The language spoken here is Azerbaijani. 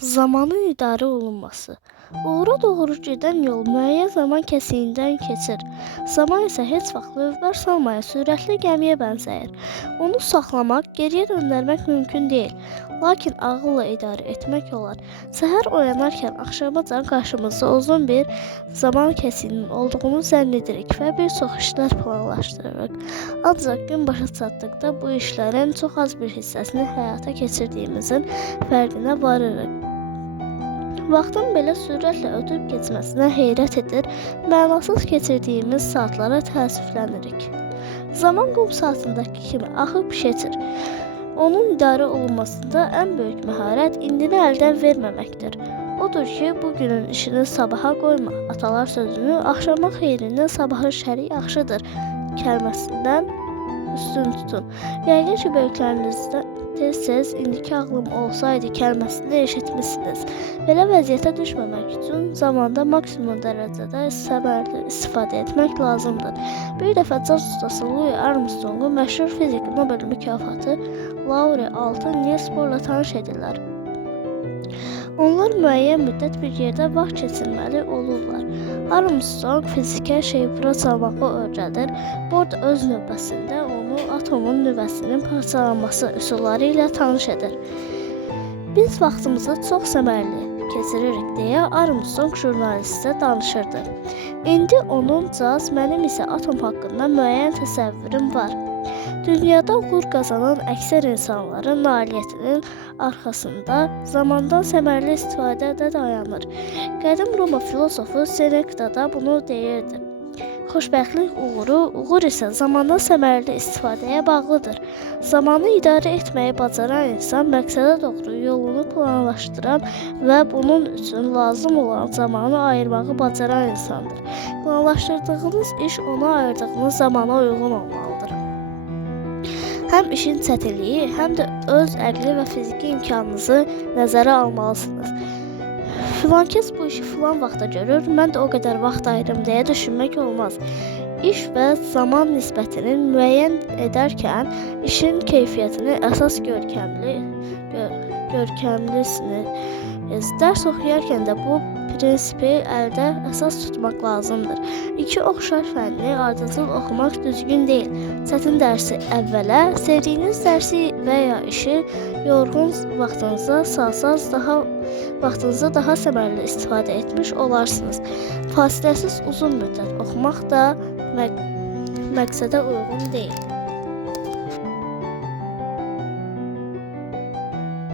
Zamanın idarə olunması. Uğura doğru gedən yol müəyyən zaman kəsiyindən keçir. Zaman isə heç vaxt lövbər salmayan sürətli gəmiyə bənzəyir. Onu saxlamaq, geriyə döndərmək mümkün deyil. Lakin ağılla idarə etmək olar. Səhər oyanarkən axşamacan qarşımızda uzun bir zaman kəsiyinin olduğunu zənn edirik və bir çox işlər planlaşdırırıq. Ancaq gün başa çatdıqda bu işlərin çox az bir hissəsini həyata keçirdiyimizin fərqinə varırıq. Vaxtın belə sürətlə ötüb keçməsinə heyrət edir, mənasız keçirdiyimiz saatlara təəssüflənirik. Zaman qum saatındakı kimi axıb keçir. Onun idarə olunmasında ən böyük məharət indini əldən verməməkdir. Odur ki, bugünün işini sabaha qoyma. Atalar sözünü axşama xeyrindən sabahın şəri yaxşıdır kəlməsindən üstün tutun. Yəqin ki, böyüklərinizdən tez-tez indiki ağlım olsaydı kəlməsini eşitmişsiniz. Belə vəziyyətə düşməmək üçün zamanda maksimum dərəcədə səmərli istifadə etmək lazımdır. Bir dəfə caz ustası Louis Armstrongu məşhur fizik Nobel mükafatı Laure altın Niels Bohrla tanış edirlər. Onlar müəyyən müddət bir yerdə vaxt keçirməli olurlar. Armstrong fizikə şeypura çalmağı öyrədir. Bohr öz növbəsində onu atomun nüvəsinin parçalanması üsulları ilə tanış edir. Biz vaxtımızı çox səmərli keçiririk deyə Armstrong jurnalistə danışırdı. İndi onun caz, mənim isə atom haqqında müəyyən təsəvvürüm var. Dünyada uğur qazanan əksər insanların nailiyyətinin arxasında zamandan səmərli istifadədə dayanır. Qədim Roma filosofu Seneca da bunu deyirdi. Xoşbəxtlik uğur isə zamandan səmərli istifadəyə bağlıdır. Zamanı idarə etməyi bacaran insan məqsədə doğru yolunu planlaşdıran və bunun üçün lazım olan zamanı ayırmağı bacaran insandır. Planlaşdırdığınız iş ona ayırdığınız zamana uyğun olmalıdır. Həm işin çətinliyi, həm də öz əqli və fiziki imkanınızı nəzərə almalısınız. Filankəs bu işi filan vaxta görür, mən də o qədər vaxt ayırım deyə düşünmək olmaz. İş və zaman nisbətini müəyyən edərkən işin keyfiyyətini əsas görkəmlisini dərs oxuyarkən də bu prinsipi əldə əsas tutmaq lazımdır. İki oxşar fənni ardıcıl oxumaq düzgün deyil. Çətin dərsi əvvələ, sevdiyiniz dərsi və ya işi yorğun vaxtınıza salsaz vaxtınıza daha səmərli istifadə etmiş olarsınız. Fasiləsiz uzun müddət oxumaq da məqsədə uyğun deyil.